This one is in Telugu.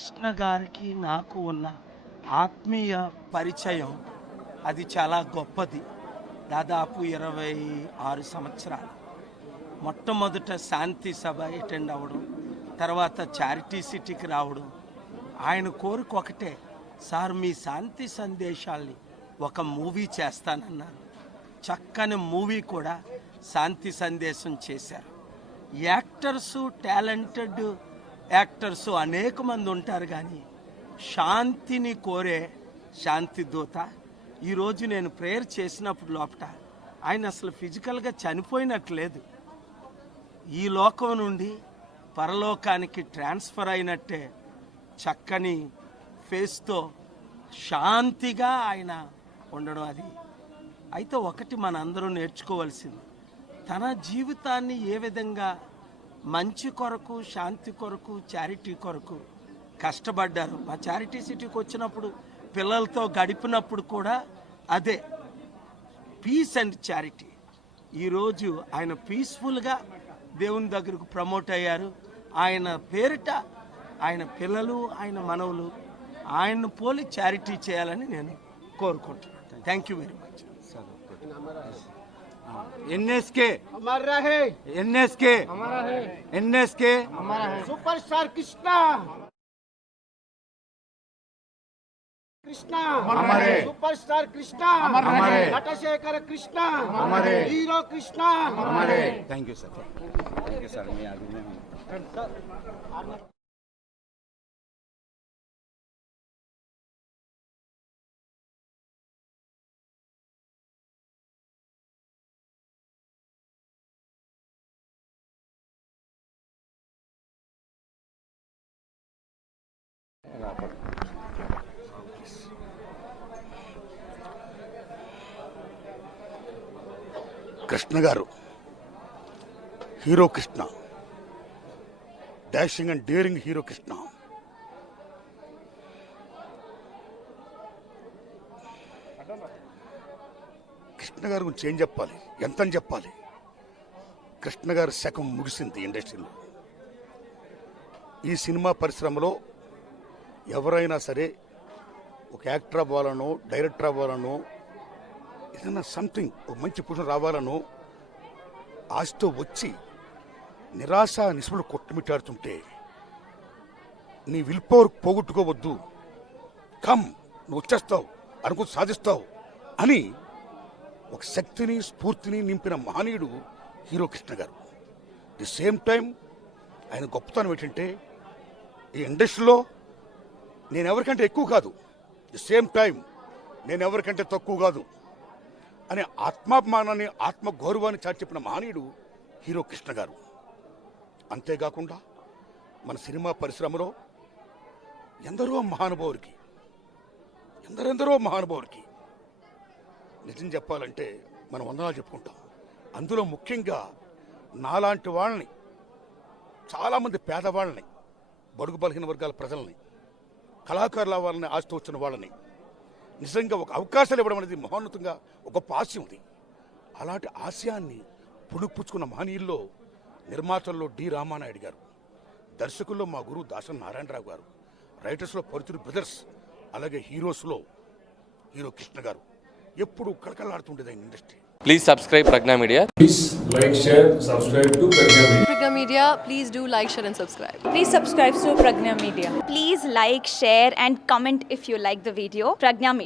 కృష్ణ గారికి నాకు ఉన్న ఆత్మీయ పరిచయం అది చాలా గొప్పది. దాదాపు 26 సంవత్సరాలు. మొట్టమొదట శాంతి సభ అటెండ్ అవ్వడం, తర్వాత చారిటీ సిటీకి రావడం. ఆయన కోరిక ఒకటే, సార్ మీ శాంతి సందేశాల్ని ఒక మూవీ చేస్తానన్నారు. చక్కని మూవీ కూడా శాంతి సందేశం చేశారు. యాక్టర్సు, టాలెంటెడ్ యాక్టర్సు అనేక మంది ఉంటారు, కానీ శాంతిని కోరే శాంతి దూత. ఈరోజు నేను ప్రేయర్ చేసినప్పుడు లోపల ఆయన అసలు ఫిజికల్గా చనిపోయినట్లేదు, ఈ లోకం నుండి పరలోకానికి ట్రాన్స్ఫర్ అయినట్టే చక్కని ఫేస్తో శాంతిగా ఆయన ఉండడం. అది అయితే ఒకటి మనందరూ నేర్చుకోవాల్సింది, తన జీవితాన్ని ఏ విధంగా మంచి కొరకు, శాంతి కొరకు, చారిటీ కొరకు కష్టపడ్డారు. మా చారిటీ సిటీకి వచ్చినప్పుడు పిల్లలతో గడిపినప్పుడు కూడా అదే పీస్ అండ్ చారిటీ. ఈరోజు ఆయన పీస్ఫుల్గా దేవుని దగ్గరకు ప్రమోట్ అయ్యారు. ఆయన పేరిట ఆయన పిల్లలు, ఆయన మనవలు ఆయన్ను పోలి చారిటీ చేయాలని నేను కోరుకుంటున్నాను. Thank you very much. NSK हमारा रहे, एनएसके हमारा है, एनएसके हमारा है। सुपरस्टार कृष्णा, कृष्णा हमारे, सुपरस्टार कृष्णा हमारे, नटशेखर कृष्णा हमारे, हीरो कृष्णा हमारे। Thank you sir, thank you sir. मैं आगे में हूँ। కృష్ణ గారు, hero Krishna, dashing and daring hero Krishna. Krishna గారి గురించి ఏం చెప్పాలి, ఎంతని చెప్పాలి. కృష్ణ గారి శకం ముగిసింది ఇండస్ట్రీలో. ఈ సినిమా పరిశ్రమలో ఎవరైనా సరే ఒక యాక్టర్ అవ్వాలనో, డైరెక్టర్ అవ్వాలనో, ఏదైనా సంథింగ్ ఒక మంచి పొజిషన్ రావాలనో ఆశతో వచ్చి నిరాశ నిస్పృహలు కొట్టుమిట్టాడుతుంటే, నీ విల్ పవర్ పోగొట్టుకోవద్దు, కమ్ నువ్వు వచ్చేస్తావు, అనుకుని సాధిస్తావు అని ఒక శక్తిని, స్ఫూర్తిని నింపిన మహనీయుడు హీరో కృష్ణ గారు. ది సేమ్ టైం ఆయన గొప్పతనం ఏంటంటే, ఈ ఇండస్ట్రీలో నేను ఎవరికంటే ఎక్కువ కాదు, ది సేమ్ టైం నేను ఎవరికంటే తక్కువ కాదు అనే ఆత్మాభిమానాన్ని, ఆత్మగౌరవాన్ని చాటి చెప్పిన మహనీయుడు హీరో కృష్ణ గారు. అంతేకాకుండా మన సినిమా పరిశ్రమలో ఎందరో మహానుభావులకి నిజం చెప్పాలంటే మనం వందనాలు చెప్పుకుంటాం. అందులో ముఖ్యంగా నాలాంటి వాళ్ళని, చాలామంది పేదవాళ్ళని, బడుగు బలహీన వర్గాల ప్రజల్ని, కళాకారుల వాళ్ళని, ఆశతో వచ్చిన వాళ్ళని నిజంగా ఒక అవకాశాలు ఇవ్వడం అనేది మహోన్నతంగా ఒక గొప్ప ఆశయం ఉంది. అలాంటి ఆశయాన్ని పుణుకుపుచ్చుకున్న మహనీయుల్లో నిర్మాతల్లో డి రామానాయుడు గారు, దర్శకుల్లో మా గురువు దాసన్ నారాయణరావు గారు, రైటర్స్లో పరుచూరి బ్రదర్స్, అలాగే హీరోస్లో హీరో కృష్ణ గారు. ఎప్పుడు కళకళలాడుతుండేది ఆయన industry. Please subscribe Pragna Media. Please like, share, subscribe to Pragna Media. Pragna Media, please do like, share and subscribe. Please subscribe to Pragna Media. Please like, share and comment if you like the video. Pragna Media.